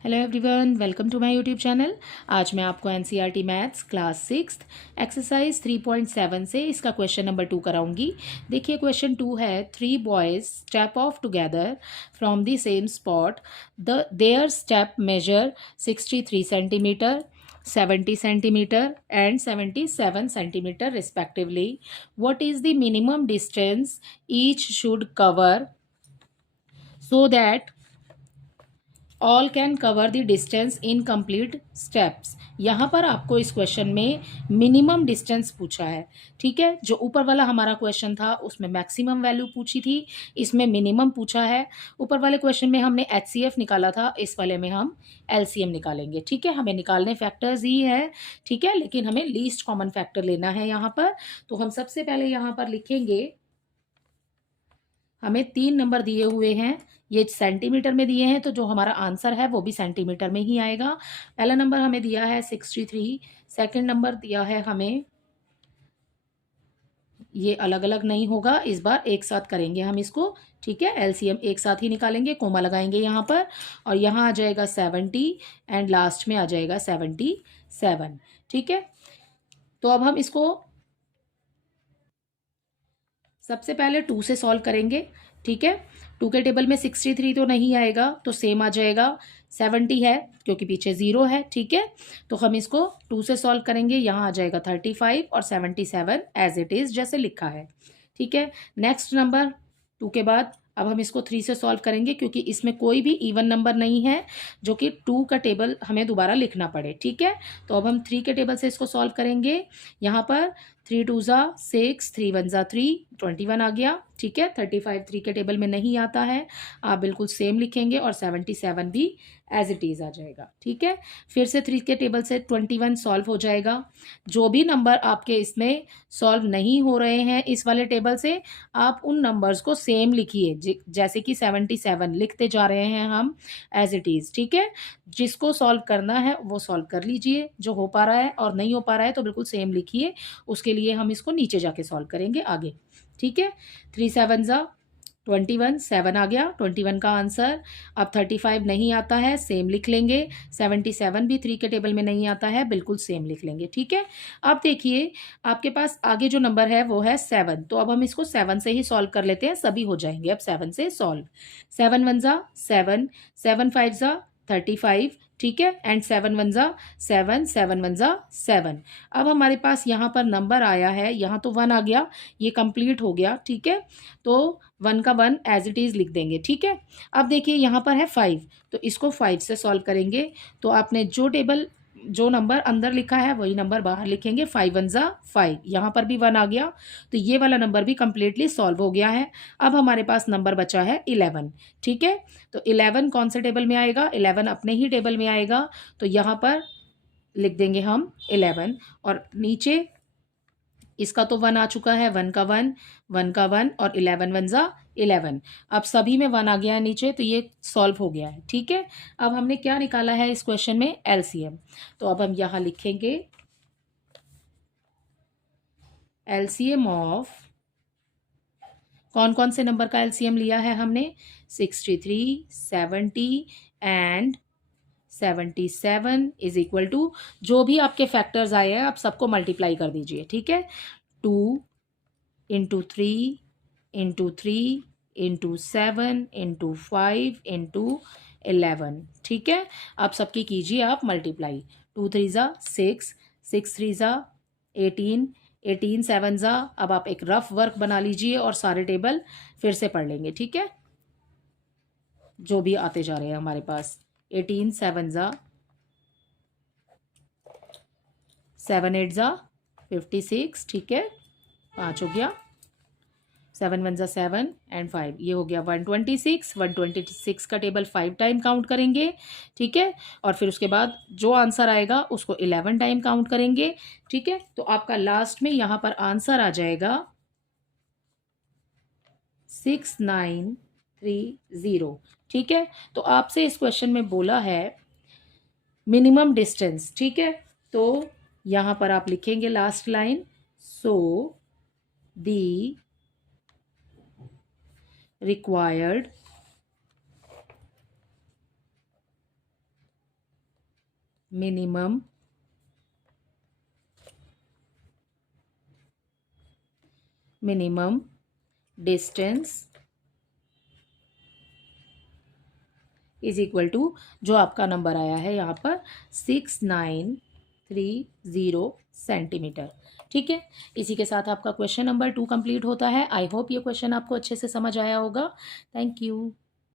Hello everyone, welcome to my YouTube channel. आज मैं आपको एनसीईआरटी मैथ्स क्लास 6 एक्सरसाइज 3.7 से इसका क्वेश्चन नंबर 2 कराऊंगी। देखिए क्वेश्चन 2 है, 3 boys step off together from the same spot. Their step measure 63 centimetre, 70 centimetre and 77 centimetre respectively. What is the minimum distance each should cover so that all can cover the distance in complete steps. यहाँ पर आपको इस question में minimum distance पूछा है। ठीक है, जो ऊपर वाला हमारा क्वेश्चन था उसमें मैक्सिमम वैल्यू पूछी थी, इसमें मिनिमम पूछा है। ऊपर वाले क्वेश्चन में हमने एचसीएफ निकाला था, इस वाले में हम एलसीएम निकालेंगे। ठीक है, हमें निकालने फैक्टर्स ही है। ठीक है, लेकिन हमें लीस्ट कॉमन फैक्टर लेना है यहाँ पर। तो हम सबसे पहले यहाँ पर लिखेंगे, हमें 3 नंबर दिए हुए हैं, ये सेंटीमीटर में दिए हैं, तो जो हमारा आंसर है वो भी सेंटीमीटर में ही आएगा। पहला नंबर हमें दिया है 63, सेकंड नंबर दिया है हमें, ये अलग अलग नहीं होगा, इस बार एक साथ करेंगे हम इसको। ठीक है, एलसीएम एक साथ ही निकालेंगे, कोमा लगाएंगे यहाँ पर, और यहाँ आ जाएगा 70 एंड लास्ट में आ जाएगा 77। ठीक है, तो अब हम इसको सबसे पहले 2 से सॉल्व करेंगे। ठीक है, 2 के टेबल में 63 तो नहीं आएगा, तो सेम आ जाएगा, 70 है क्योंकि पीछे 0 है। ठीक है, तो हम इसको 2 से सॉल्व करेंगे, यहाँ आ जाएगा 35 और 77 एज इट इज़ जैसे लिखा है। ठीक है, नेक्स्ट नंबर 2 के बाद अब हम इसको 3 से सॉल्व करेंगे, क्योंकि इसमें कोई भी इवन नंबर नहीं है जो कि 2 का टेबल हमें दोबारा लिखना पड़े। ठीक है, तो अब हम 3 के टेबल से इसको सॉल्व करेंगे। यहाँ पर 3 2 ज़ा 6, 3 1 ज़ा 3, 21 आ गया। ठीक है, 35 3 के टेबल में नहीं आता है, आप बिल्कुल सेम लिखेंगे, और 77 भी एज इट इज़ आ जाएगा। ठीक है, फिर से 3 के टेबल से 21 सॉल्व हो जाएगा। जो भी नंबर आपके इसमें सॉल्व नहीं हो रहे हैं इस वाले टेबल से, आप उन नंबर्स को सेम लिखिए, जैसे कि 77 लिखते जा रहे हैं हम एज इट इज़। ठीक है, जिसको सॉल्व करना है वो सॉल्व कर लीजिए, जो हो पा रहा है, और नहीं हो पा रहा है तो बिल्कुल सेम लिखिए। उसके लिए हम इसको नीचे जाके सॉल्व करेंगे आगे। ठीक है, 3 7 ज़ा 21, 7 आ गया 21 का आंसर। अब 35 नहीं आता है, सेम लिख लेंगे। 77 भी 3 के टेबल में नहीं आता है, बिल्कुल सेम लिख लेंगे। ठीक है, अब देखिए आपके पास आगे जो नंबर है वो है 7, तो अब हम इसको 7 से ही सॉल्व कर लेते हैं, सभी हो जाएंगे अब 7 से सॉल्व। 7 1 ज़ा 7, 7 5 ज़ा 35। ठीक है, एंड 7 1 ज़ा 7, 7 1 ज़ा 7। अब हमारे पास यहाँ पर नंबर आया है, यहाँ तो 1 आ गया, ये कंप्लीट हो गया। ठीक है, तो 1 का 1 एज इट इज़ लिख देंगे। ठीक है, अब देखिए यहाँ पर है 5, तो इसको 5 से सॉल्व करेंगे। तो आपने जो नंबर अंदर लिखा है वही नंबर बाहर लिखेंगे। 5 1 ज़ा 5, यहाँ पर भी 1 आ गया, तो ये वाला नंबर भी कंप्लीटली सॉल्व हो गया है। अब हमारे पास नंबर बचा है 11। ठीक है, तो 11 कौन से टेबल में आएगा? 11 अपने ही टेबल में आएगा, तो यहाँ पर लिख देंगे हम 11, और नीचे इसका तो 1 आ चुका है, 1 का 1, 1 का 1, और 11 1 ज़ा 11। अब सभी में 1 आ गया है नीचे, तो ये सॉल्व हो गया है। ठीक है, अब हमने क्या निकाला है इस क्वेश्चन में? एलसीएम। तो अब हम यहाँ लिखेंगे एलसीएम ऑफ, कौन कौन से नंबर का एलसीएम लिया है हमने? 63, 70 एंड 77 इज इक्वल टू, जो भी आपके फैक्टर्स आए हैं आप सबको मल्टीप्लाई कर दीजिए। ठीक है, 2 into 3 into 3 into 7 into 5 into 11। ठीक है, आप सबकी कीजिए आप मल्टीप्लाई। 2 3 ज़ा 6, 6 3 ज़ा 18, 18 7 ज़ा, अब आप एक रफ वर्क बना लीजिए और सारे टेबल फिर से पढ़ लेंगे। ठीक है, जो भी आते जा रहे हैं हमारे पास। 18 7 ज़ा 7 8 ज़ा 56। ठीक है, 5 हो गया, 7 1 ज़ा 7 एंड 5, ये हो गया 126। 126 का टेबल 5 टाइम काउंट करेंगे। ठीक है, और फिर उसके बाद जो आंसर आएगा उसको 11 टाइम काउंट करेंगे। ठीक है, तो आपका लास्ट में यहाँ पर आंसर आ जाएगा 6930। ठीक है, तो आपसे इस क्वेश्चन में बोला है मिनिमम डिस्टेंस। ठीक है, तो यहाँ पर आप लिखेंगे last line, so the required minimum distance is equal to जो आपका नंबर आया है यहाँ पर 6930 सेंटीमीटर। ठीक है, इसी के साथ आपका क्वेश्चन नंबर 2 कंप्लीट होता है। आई होप ये क्वेश्चन आपको अच्छे से समझ आया होगा। Thank you.